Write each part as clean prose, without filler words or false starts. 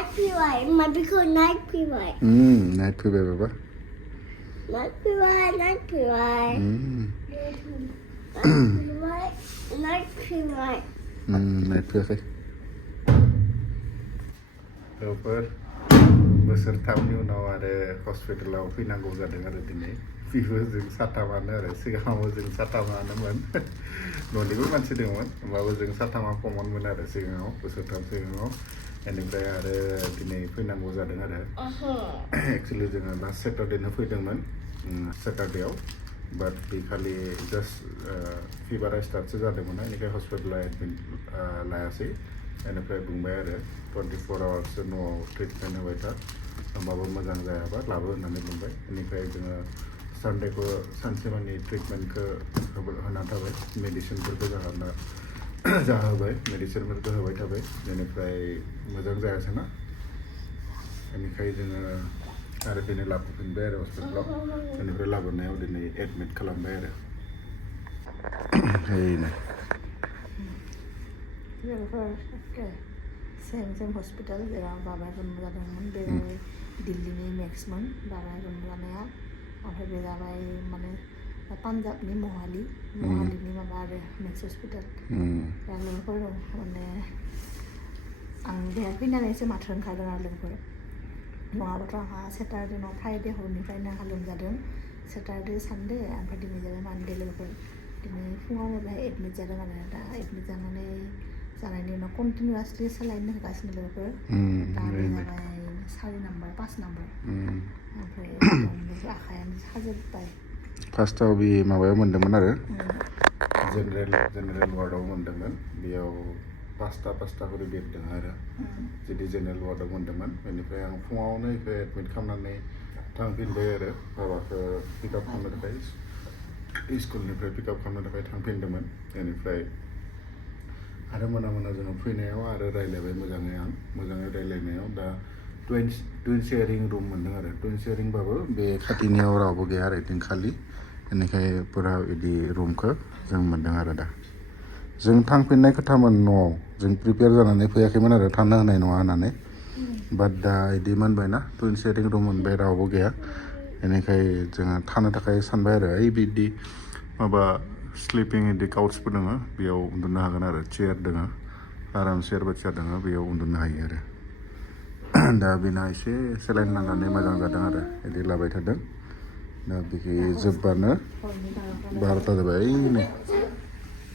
night fever. Might be called night fever. Night fever baba. Night fever. Night fever. Night fever. Night fever. Dokter, bosoरथामनि उनाव आरो हस्पिटालाव फैनांगौ जादों आरो दिनै बिबो जों साथामानो आरो सिगाङाव जों साथामानोमोन न'निबो मानसि दंमोन होमबाबो जों साथामा कमनमोन आरो सिगाङाव बोसोरथाम सिगाङाव बेनिफ्राय आरो दिनै फैनांगौ जादों आरो एक्चुअलि जोङो लास्ट सेटारडेनो फैदोंमोन सेटारडेआव बाट बे खालि जास्ट फिभारा स्टार्टसो जादोंमोन बेनिखाय हस्पिटालाव एडमिट लायासै बेनिफ्राय बुंबाय आरो 24 आवार्ससो न'आव ट्रिटमेन्ट होबाय था होमबाबो मोजां जायाबा लाबो होननानै बुंबाय बेनिफ्राय जोङो सानडेखौ सानसेमानि ट्रिटमेन्टखौ होना थाबाय मेडिसिनफोरखौ जाहोबाय मेडिसिनफोरखौ होबाय थाबाय बेनिफ्राय मोजां जायासै ना बेनिखाय जोङो आरो दिनै लाबोफिनबाय आरो हस्पिटालाव बेनिफ्राय लाबोनायाव दिनै एडमिट खालामबाय आरो हैनो सेम हस्पिटाल जेराव बाबाया जन्म जादोंमोन बे दिल्लीनि मेक्समोन बाबाया जन्म जानाया ओमफ्राय बे जाबाय माने पान्जाबनि महालिनि माबा आरो मेक्स हस्पिटाल दा लोगोफोर माने आं बेहाय फैनानै एसे माथो ओंखारदों आरो लोगोफोर नङाबाथ' आंहा सेटारडे नङा फ्राइडे हरनिफ्रायनो आंहा लोमजादों सेटारडे सानडे ओमफ्राय दिनै जाबाय मानडे लोगोफोर दिनै फुङावनो बेहाय एडमिट जादों आरो दा एडमिट जानायनि उनाव कन्टिनिउआसलि सेलाइन होगासिनो लोगोफोर दा बे जाबाय 4 नाम्बार 5 नाम्बार ओमफ्राय आखायानो साजोब्बाय फार्स्टआव बे माबायाव मोन्दोंमोन आरो जेनेरेल वार्डआव मोन्दोंमोन बेयाव पासता खरि बेड दङ आरो जुदि जेनेरेल वार्डआव मोन्दोंमोन बेनिफ्राय आं फुङावनो बेखौ एडमिट खालामनानै थांफिनबाय आरो बाबाखौ पिकआप खालामनो थाखाय स्कुलनिफ्राय पिकआप खालामनो थाखाय थांफिनदोंमोन बेनिफ्राय आरो मोना जोङो फैनायाव आरो रायज्लायबाय मोजाङै रायज्लायनायाव दा टुइन शेयारिं रुम मोन्दों आरो टुइन शेयारिंबाबो बे खाथिनियाव रावबो गैया आरो दिनखालि बेनिखाय फुरा बिदि रुमखौ जों मोन्दों आरो दा जों थांफिननाय खोथामोन न'आव जों प्रिपेयार जानानै फैयाखैमोन आरो थानो होनाय नङा होननानै बाट दा बिदि मोनबायना टुइन शेयारिं रुम मोनबाय रावबो गैया बेनिखाय जोङो थानो थाखाय सानबाय आरो बिदि माबा स्लिपिं बिदि काउचफोर दङ बेयाव उन्दुनो हागोन आरो चेयार दङ आराम चेयार बायसा दङ बेयाव उन्दुनो हायो आरो दा बेना एसे सेलाइन नांनानै मोजां जादों आरो बिदि लाबाय थादों दा बेखौ जोब्बानो 12ता जाबाय नै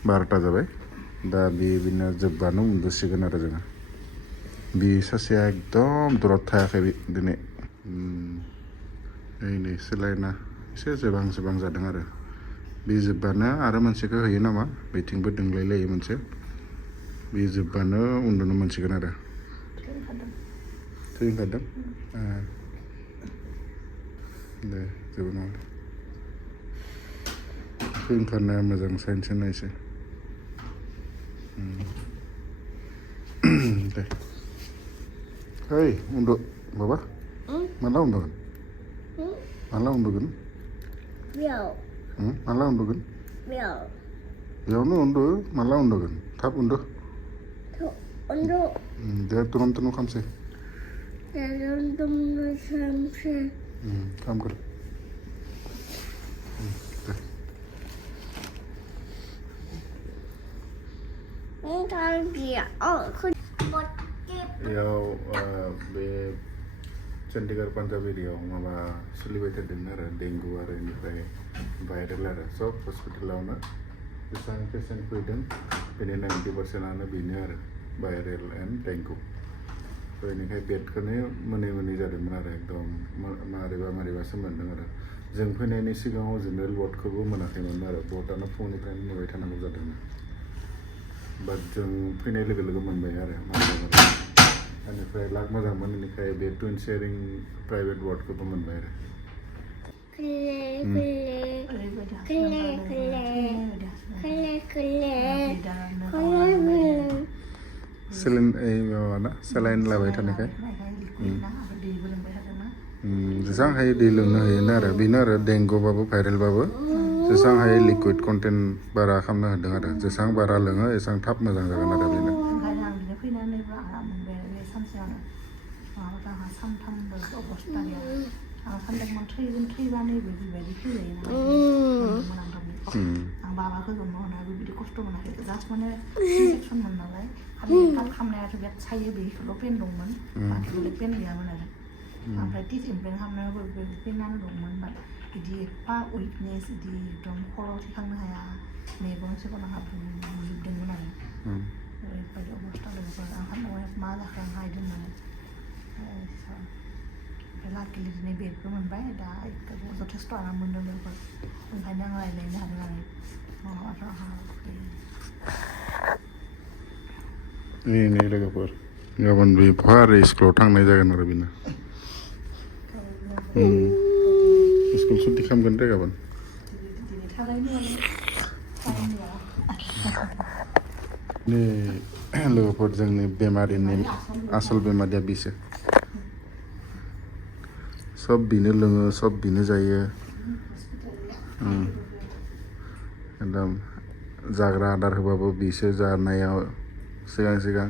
12ता जाबाय दा बेनो जोब्बानो उन्दुसिगोन आरो जोङो बे सासेया एकदम दलद थायाखै दिनै नै सेलाइना एसे जोबां जादों आरो बे जोब्बानो आरो मोनसेखौ होयो नामा बेथिंबो दोंलायलायो मोनसे बे जोब्बानो उन्दुनो मोनसिगोन आरो थै ओंखारदों दे जेबो नङा थै ओंखारनाया मोजां साइन्स नायसै दे ओइ उन्दु बाबा माला उन्दुगोन माला उन्दुगोन माला उन्दुगोन बेयावनो उन्दु माला उन्दुगोन थाब उन्दु दे तुरम खालामसै काम कर याव बे चंडीगढ़ पान्जाब एरियायाव माबा सोलिबाय थादों आरो डेंगु आरो बेनिफ्राय भाइरेल आरो सब हस्पिटालावनो बेसेबां पेसेन्ट फैदों बेनि 90%आनो बेनो आरो भाइरेल एन्ड डेंगु बेनिखाय बेडखौनो मोनै जादोंमोन आरो एकदम मारैबासो मोन्दों आरो जों फैनायनि सिगाङाव जेनेरेल वार्डखौबो मोनाखैमोन आरो बर्डआनो फुंनिफ्रायनो नेबाय थानांगौ जादोंमोन बाट जों फैनाय लोगो मोनबाय आरो बेनिफ्राय लाक मोजांमोन बेनिखाय बे टुइन शेयारिं प्राइभेट वार्डखौबो मोनबाय आरो सेलाइन लाबाय थानायखाय जेसेबां हायो दै लोंनो हायोना आरो बेनो आरो डेंगुबाबो भाइरेलबाबो जेसेबां हायो लिकुइड कन्टेन्ट बारा खालामनो होदों आरो जेसेबां बारा लोङो एसेबां थाब मोजां जागोन आरो बेनो माबाफोर आंहा सानथामबो अबस्था गैया आं सानदोंमोन थैबा नैबे बेबायदि थैजायो नामा मोनदोंमोन आं आं बाबाखौ जन्म होनायाबो बिदि खस्थ' मोनाखै जास्ट माने इनफेक्सनमोन नालाय खालि काट खालामनायाथ' बिराद सायो बेखौल' पेन दंमोन बाखि बेलेग पेन गैयामोन आरो ओमफ्राय टिथ इमप्लेन्ट खालामनायावबो पेनानो दंमोन बाट बिदि एफा उइकनेस बिदि एकदम खर' थिखांनो हाया मेगन सेगन आंहा बुजोबदोंमोन आरो ओरैबायदि अबस्था लोगोफोर आं सानदोंमोन मा जाखो आंहा बिदि होननानै ओमफ्राय लाकिलि दिनै बेडबो मोनबाय दा जथेस्थ' आराम मोनदों लोगोफोर ओंखायनो आं रायज्लायनो हादों आरो माबाथ' आंहा नै लोगोफोर गाबोन बे बहा आरो स्कुलाव थांनाय जागोन आरो बेनो स्कुल सुटि खालामगोन दे गाबोन नै लोगोफोर जोंनि बेमारिनि आसल बेमारिया बिसो सब बिनो लोङो सब बिनो जायो एकदम जाग्रा आदार होबाबो बिसो जानायाव सिगां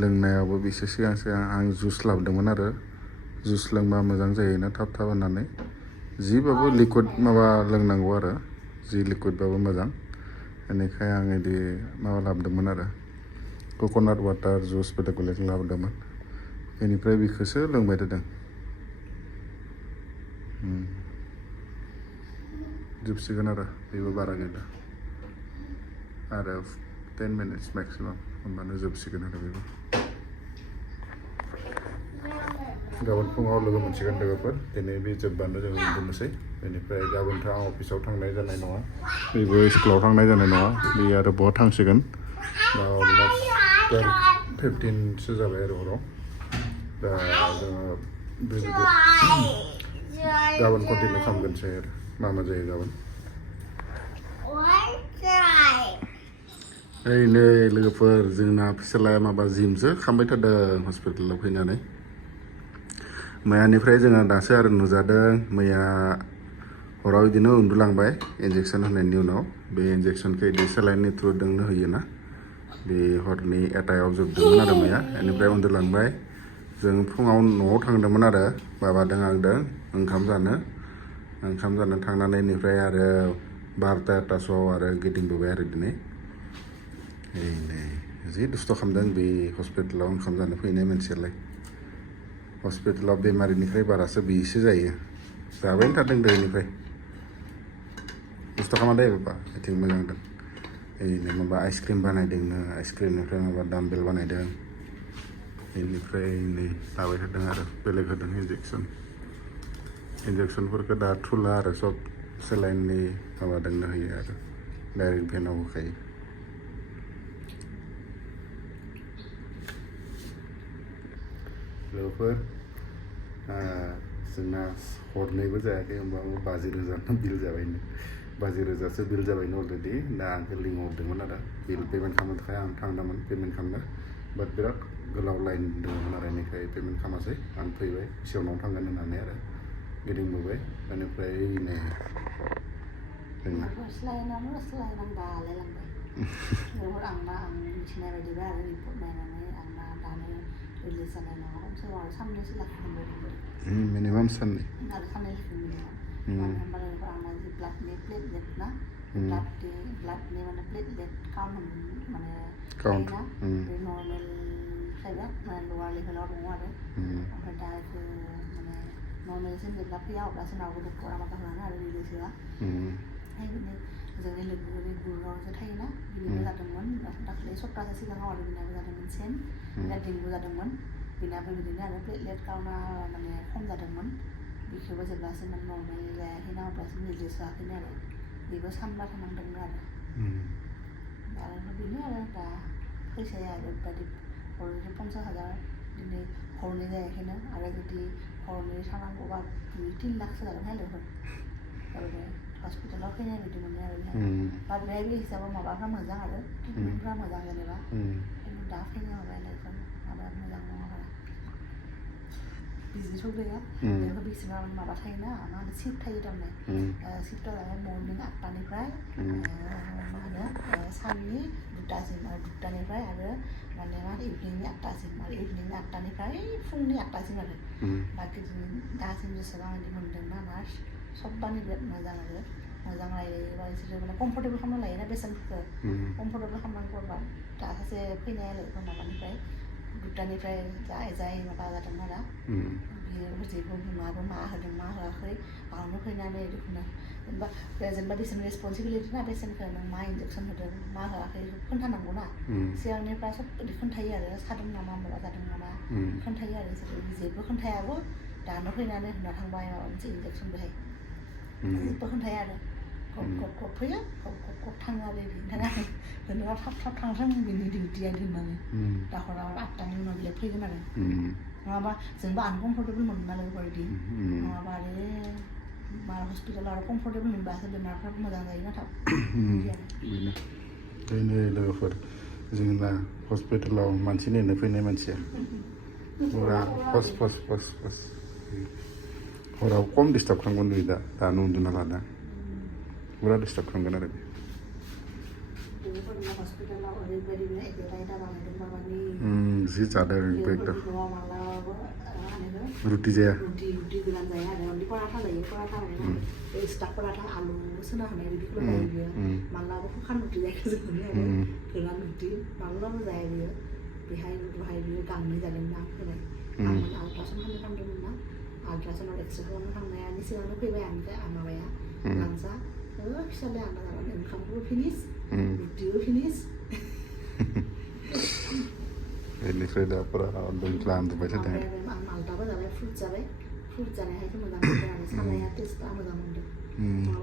लोंनायावबो बिसो सिगां आं जुस लाबोदोंमोन आरो जुस लोंबा मोजां जायोना थाब होननानै जिबाबो लिकुइड माबा लोंनांगौ आरो जि लिकुइडबाबो मोजां बेनिखाय आं बिदि माबा लाबोदोंमोन आरो कक'नाट वाटार जुस बेलेग लाबोदोंमोन बेनिफ्राय बेखौसो लोंबाय थादों जोबसिगोन आरो बेबो बारा गैला आरो 10 मिनिट्स मेक्सिमाम होमबानो जोबसिगोन आरो बेबो गाबोन फुङाव लोगो मोनसिगोन लोगोफोर दिनै बे जोबबानो जों उन्दुनोसै बेनिफ्राय गाबोनथ' आं अफिसाव थांनाय जानाय नङा बेबो स्कुलाव थांनाय जानाय नङा बे आरो बहा थांसिगोन दा अलमस्ट 12-15सो जाबाय आरो हराव दा जोङो गाबोन कन्टिनिउ खालामगोनसै आरो मा जायो गाबोन नै लोगोफोर जोंना फिसाला माबा जिमसो खालामबाय थादों हस्पिटालाव फैनानै मैयानिफ्राय जोङो दासो आरो नुजादों मैया हराव बिदिनो उन्दुलांबाय इन्जेक्सन होनायनि उनाव बे इन्जेक्सनखौ बिदि सेलाइननि थ्रुजोंनो होयोना बे हरनि 1टायाव जोबदोंमोन आरो मैया बेनिफ्राय उन्दुलांबाय जों फुङाव न'आव थांदोंमोन आरो बाबादों आंदों ओंखाम जानो थांनानै बेनिफ्राय आरो 12-1टासोआव आरो गिदिंबोबाय आरो दिनै जि दुस्थ' खालामदों बे हस्पिटालाव ओंखाम जानो फैनाय मानसियालाय हस्पिटालाव बेमारिनिफ्राय बारासो बिसो जायो जाबायनो थादों दैनिफ्राय दुस्थ' खालामा दे बाबा बिथिं मोजां दं ओरैनो माबा आइसक्रिम बानायदोंनो आइसक्रिमनिफ्राय माबा दामबेल बानायदों बेनिफ्राय नै लाबाय थादों आरो बेलेग होदों इन्जेक्सनफोरखौ दा थुला आरो सब सेलाइननि माबादोंनो होयो आरो डाइरेक्ट भेनाव होखायो लोगोफोर जोंना हरनैबो जायाखै होमबाबो 50,000 बिल जाबायनो 50,000सो बिल जाबायनो अलरेडि दा आंखौ लिंहरदोंमोन आरो बिल पेमेन्ट खालामनो थाखाय आं थांदोंमोन पेमेन्ट खालामनो बाट बिराद गोलाव लाइन दङमोन आरो बेनिखाय पेमेन्ट खालामासै आं फैबाय सिगाङाव थांगोन होननानै आरो गिदिंबोबाय बेनिफ्राय नै जोंना आं मिथिनाय बायदिबा आरो रिपर्ट नायनानै आंना दानो रिलिज जानाय नङा खमसे साननैसो लाखिगोन मिनिमाम साननै आरो साननै लाखिगोन मानो होनबा आंना जि ब्लाडनि प्लेटलेट ना ब्लाडनि माने प्लेटलेट काउन्ट माने थायोना बे नर्मेल जायगा माने लवार लेभेलाव दङ आरो ओमफ्राय दा बेखौ माने नर्मेलसिम जेब्ला फैया अब्लासो नावबो डक्टरा माबा खालामो आरो रिलिज होआ बिदिनो जोंनि लोगोनि गुरुगावसो थायोना बिनिबो जादोंमोन दाखालि सप्तासे सिगाङाव आरो बिनाबो जादोंमोन सेम डेंगु जादोंमोन बिनाबो बिदिनो आरो प्लेटलेट काउन्टआ माने खम जादोंमोन बेखौबो जेब्लासिम माने नर्मेल जायाखैना अब्लासिम रिलिज होआखैनो आरो बेबो सानबा थानांदोंमोन आरो बेनो आरो दा फैसाया ओरैबायदि हरनि 50,000 दिनै हरनै जायाखैनो आरो जुदि हरनै थानांगौबा 2-3 लाखसो जागोनहाय लोगोफोर हस्पिटालाव फैनाय बायदि मोनो आरो बाट बे हिसाबाव माबाफ्रा मोजां आरो ट्रिटमेन्टफ्रा मोजां जेनेबा दा फैनो माबाया लोगोफोर माबा मोजां नङा बारा बिजि सौग्राया बेखौ बिसिना माबा थायोना मा होनो सिफ्ट थायो थारमाने सिफ्टआ जाबाय मर्निं 8टानिफ्राय मा होनो साननि 2टासिम आरो 2टानिफ्राय आरो माने मा इभिनिंनि 8टासिम आरो इभिनिंनि 8टानिफ्राय फुंनि 8टासिम आरो बाखि दासिम जेसेबां बिदि मोन्दोंना नार्स सबबानो बिराद मोजां आरो मोजां रायलायोबा बिसोरो माने कम्फर्टेबल खालामना लायोना पेसेन्टफोरखौ कम्फर्टेबल खालामनांगौ बा दा सासे फैनाय लोगो माबानिफ्राय 2टानिफ्राय जाय माबा जादों आरो बियो जेबो बुङाबो मा होदों मा होआखै बावनो फैनानै बेखौनो जेनेबा बिसोरनि रेसपन्सिबिलिटि ना पेसेन्टखौ नों मा इन्जेक्सन होदों मा होआखै खोन्थानांगौ ना सिगांनिफ्राय सब बिदि खोन्थायो आरो सादों नामा माबा जादों नामा खोन्थायो आरो जेबो खोन्थायाबो दानो फैनानै होना थांबाय माबा मोनसे इन्जेक्सन बेहाय जेबो खोन्थाया आरो गब फैयो गब थाङो आरो बिनि थाखाय जेनेबा थाब थांथों बिनि डिउटिया होननानै दाखरा 8टानि उनाव बिलाइ फैगोन आरो नङाबा जोंबो आनकम्फर्टेबल मोनोना लोगोफोर बिदि नङाबा आरो मा हस्पिटालाव आरो कम्फर्टेबल मोनबासो बेमारफ्राबो मोजां जायोना थाब बेनो ओंखायनो लोगोफोर जोंना हस्पिटालाव मानसि नायनो फैनाय मानसिया पुरा फस हराव खम डिस्टार्ब खालामगोन नुयो दानो उन्दुना लाना पुरा डिस्टार्ब खालामगोन आरो जि जादों एकदम रुटि जाया रुटि गोरान जाया आरो ओमफ्राय पराठा जायो पराठा माने स्टाफ पराठा आलु सोना होनाय बिदिखौल' जायो बियो मालाबा खान रुटि जायखौ जों मोनो आरो गोरान रुटि मालाबाबो जाया बियो बेहाय बियो गांनै जादोंमोन आं होनाय आं आल्ट्रासाउन्ड खालामदोंमोन ना आल्ट्रासाउन्डआव एक्सरे खालामनो थांनायानि सिगांनो फैबाय आं माबाया लांसा फिसालाया आंना जानानै ओंखामखौबो फिनिस रुटिबो फिनिस बेनिफ्राय दा पुरा उन्दुला उन्दुबाय थादों आं माल्टाबो जाबाय फ्रुट जानायखायसो मोजां मोनदों आरो सालाया टेस्टआ मोजां मोनदों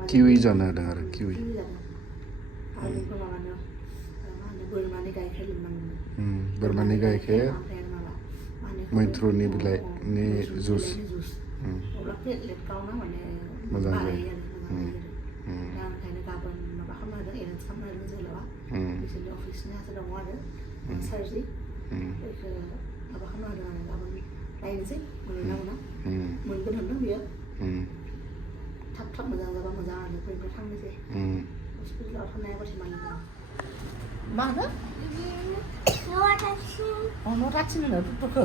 किवि जानो होदों आरो किवि जादों आरो बेखौ माबानो मा होनो बोरमानि गाइखेर लोंनांगौमोन बोरमानि गाइखेर मैथ्रुनि बिलाइनि जुस अब्ला प्लेटलेट गावना माने मोजां जायो दा ओंखायनो गाबोन माबा खालामनो होदों एरेन्ज खालामनो होदों जोहोलावा बिसोरनि अफिसनि हासो दङ आरो सार्जारि बेखौ माबा खालामनो होदों आरो गाबोन नायनोसै मोनोना मोना मोनगोन होनदों बियो थाब मोजां जाबा मोजां आरो बेनिफ्राय थांनोसै हस्पिटालाव थांनाया बाथि मानो मा होनो न' थाथिन होनो टुटुखौ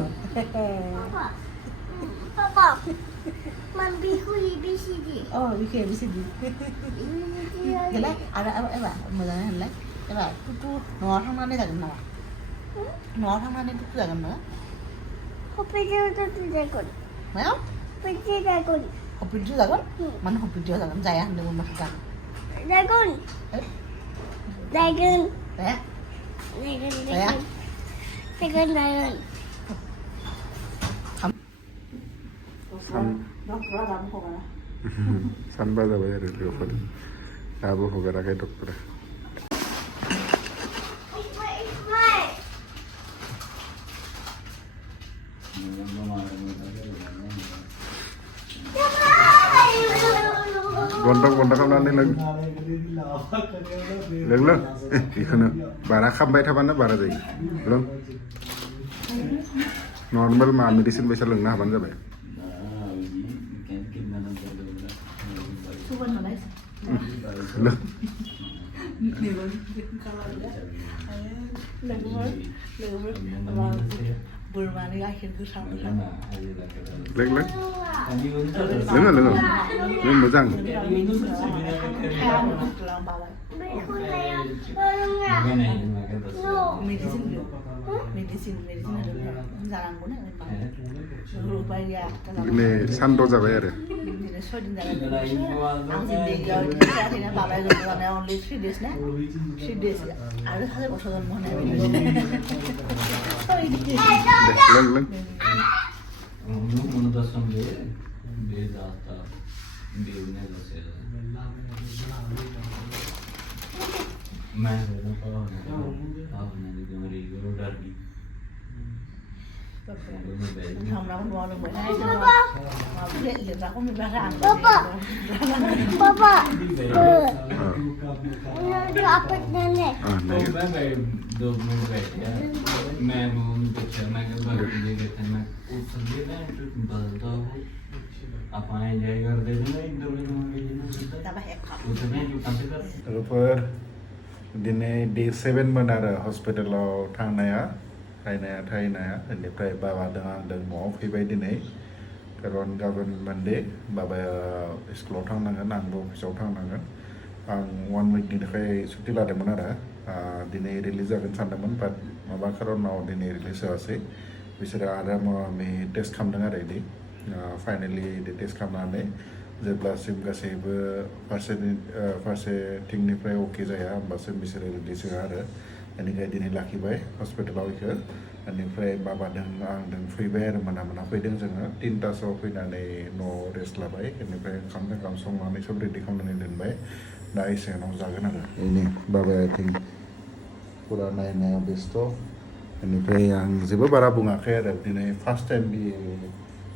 Papa, man biku ABCD. Oh, biku ABCD. Gila, ada apa? Moजाङै होनलाय एबा टुटु न'आव थांनानै जागोन नामा? न'आव थांनानै टुटु जागोन ना? हस्पिटालाव जागोन। मायाव? हस्पिटालाव जागोन। हस्पिटालाव जागोन? मानो हस्पिटालाव जागोन? जाया होनदोंमोन माथो दा? जागोन। जागोन. सानबा जाबाय आरो लोगोफोर दाबो हगाराखै डक्टरा गन्दा खालामनानै लों बेखौनो बारा खामबाय थाबानो बारा जायो लों नर्मेल मा मेडिसिन बायसा लोंनो हाबानो जाबाय बोरमानि गाइखेर गोथां लों मोजां मेडिसिन जानांगौ ना उपाय गैया दिनै सान्द' जाबाय आरो 6 दिन जाबाय आं जिन्दगियाव जायाखैना बाबाया जन्म जानाया अनलि 3 days ना 3 days आरो सासे गथ' जन्म होनाय लों Không đâu mua được 12 chứ mà biết được là không biết ra Papa. Dapat nenek. Nah, apa yang dia kerja itu tambah ekor. लोगोफोर दिनै डे 7 मोन आरो हस्पिटालाव थांनाया हाइनाया थाहैनाया बेनिफ्राय बाबादों आंदों न'आव फैबाय दिनै खारन गाबोन मानडे बाबाया स्कुलाव थांनांगोन आंबो अफिसाव थांनांगोन आं 1 उइकनि थाखाय सुटि लादोंमोन आरो दिनै रिलिज जागोन सानदोंमोन बाट माबा खारनाव दिनै रिलिज जायासै बिसोरो आरो माबा टेस्ट खालामदों आरो बिदि फाइनेलि टेस्ट खालामनानै जेब्लासिम गासैबो फारसेथिंनिफ्राय अके जाया होमबासो बिसोरो रिलिज होआ आरो बेनिखाय दिनै लाखिबाय हस्पिटालाव इखो बेनिफ्राय बाबादों आंदों फैबाय आरो मोना फैदों जोङो 3टासोआव फैनानै न'आव रेस्ट लाबाय बेनिफ्राय ओंखाम संनानै सब रेडि खालामनानै दोनबाय दा एसे उनाव जागोन आरो बेनो बाबाया आइ थिंक फुरा नायनायाव बेस्थ' बेनिफ्राय आं जेबो बारा बुङाखै आरो दिनै फार्स्ट टाइम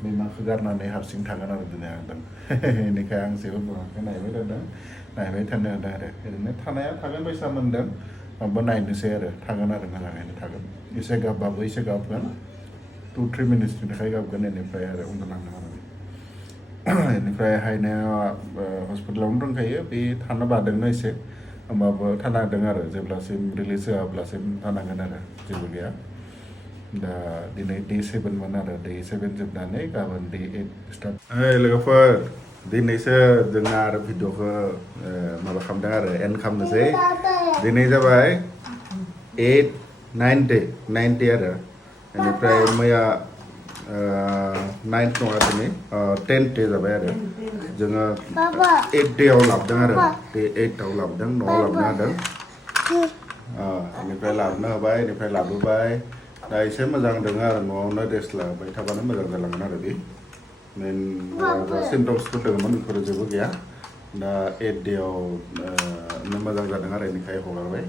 बिमाखौ गारनानै हारसिं थागोन आरो दिनै आंदों बेनिखाय आं जेबो बुङाखै नायबाय थानो होदों आरो ओरैनो थानाया थागोन बायसा मोन्दों आंबो नायनोसै आरो थागोन आरो मोजाङैनो थागोन एसे गाबबाबो एसे गाबगोन 2-3 मिनिट्सनि थाखाय गाबगोन बेनिफ्राय आरो उन्दुलांगोन आरो बेनिफ्राय हाइनाया हस्पिटालावनो दंखायो बे थानो बादोंनो एसे होमबाबो थानो हादों आरो जेब्लासिम रिलिज होआब्लासिम थानांगोन आरो जेबो गैया दा दिनै डे 7 मोन आरो डे 7 जोबनानै गाबोन डे 8 स्टार्ट लोगोफोर दिनैसो जोंना आरो भिडिअखौ माबा खालामदों आरो एन्ड खालामनोसै दिनै जाबाय 9 डे आरो बेनिफ्राय मैया 9th नङा दिनै 10th डे जाबाय आरो जोङो 8 डेआव लाबोदों आरो डे 8आव लाबोदों न'आव लाबोनो हादों बेनिफ्राय लाबोनो होबाय बेनिफ्राय लाबोबाय दा एसे मोजां दङ आरो न'आवनो रेस्ट लाबाय थाबानो मोजां जालांगोन आरो बे मेन सिमटम्सफोर दङमोन बेफोरो जेबो गैया दा 8 डेआव मोजां जादों आरो बेनिखाय हगारबाय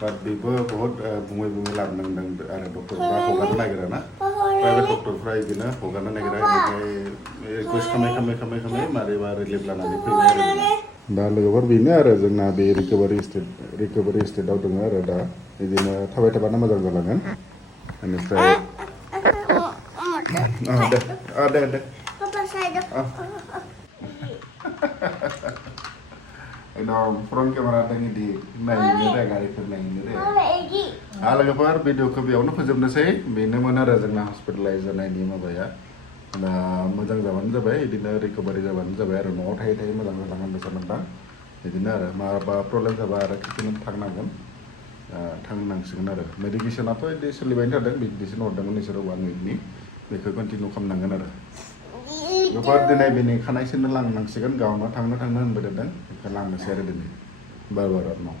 बाट बेबो बहुत बुङै लाबोनांदों आरो डक्टरफ्रा हगारनो नागिरा ना प्राइभेट डक्टरफ्रा बिदिनो हगारनो नागिरा बेनिखाय रिकुवेस्ट खालामै मारैबा रिलिफ लानानै फैबाय आरो दा लोगोफोर बेनो आरो जोंना बे रिकभारि स्टेटआव दङ आरो दा बिदिनो थाबाय थाबानो मोजां जालांगोन बेनिफ्राय दे Papa saya एकदम फ्रन्ट केमेरा दङ इदि नायनो दे गारिफोर नायनो दे Egi. लोगोफोर भिडिअखौ बेयावनो फोजोबनोसै बेनोमोन आरो जोंना हस्पिटालाइज जानायनि माबाया दा मोजां जाबानो जाबाय बिदिनो रिकभारि जाबानो जाबाय आरो न'आव थायै मोजां जालांगोन सानदों बिदिनो आरो माबा प्रब्लेम जाबा आरो ट्रिटमेन्ट थांनांसिगोन आरो मेडिकेसनाथ' बिदि सोलिबाय थादों मेडिसिन हरदोंमोन बिसोरो 1 उइकनि बेखौ कन्टिनिउ खालामनांगोन आरो लोगोफोर दिनै बेनि खानायसोनो लांनांसिगोन गावनो थांनो होनबाय थादों बेखौ लांनोसै आरो दिनै बार न'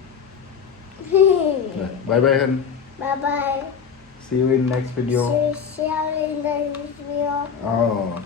बाय होन Bye bye. see you in next video See you in the next video. oh